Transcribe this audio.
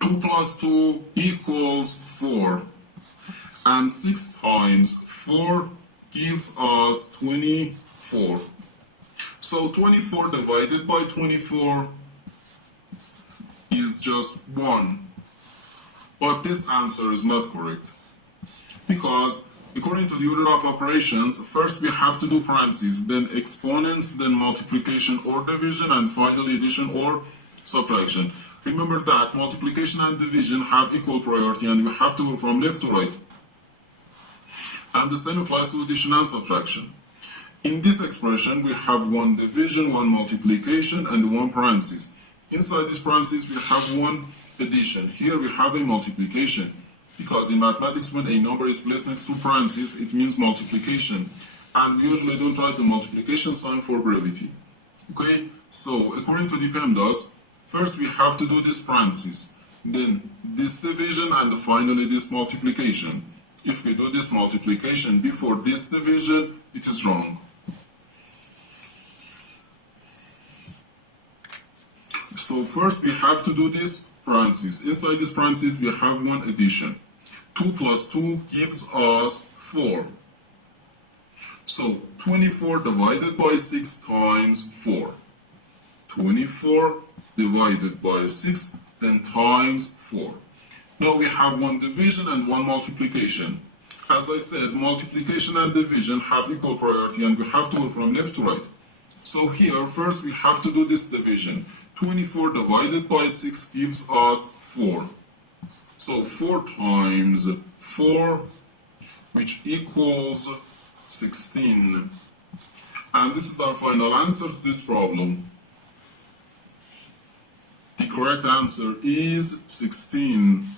2 plus 2 equals 4. And 6 times 4 gives us 24. So 24 divided by 24 is just 1. But this answer is not correct. Because according to the order of operations, first we have to do parentheses, then exponents, then multiplication or division, and finally addition or subtraction. Remember that multiplication and division have equal priority and we have to go from left to right. And the same applies to addition and subtraction. In this expression, we have one division, one multiplication, and one parenthesis. Inside this parenthesis, we have one addition. Here we have a multiplication. Because in mathematics, when a number is placed next to parentheses, it means multiplication. And we usually don't write the multiplication sign for brevity. Okay? So, according to the PEMDAS, first we have to do this parenthesis, then this division, and finally this multiplication. If we do this multiplication before this division, it is wrong. So first we have to do this parenthesis. Inside this parenthesis we have one addition. 2 plus 2 gives us 4. So 24 divided by 6 times 4. 24 divided by 6, then times 4. Now we have one division and one multiplication. As I said, multiplication and division have equal priority and we have to go from left to right. So here, first we have to do this division. 24 divided by 6 gives us 4. So 4 times 4, which equals 16. And this is our final answer to this problem. The correct answer is 16.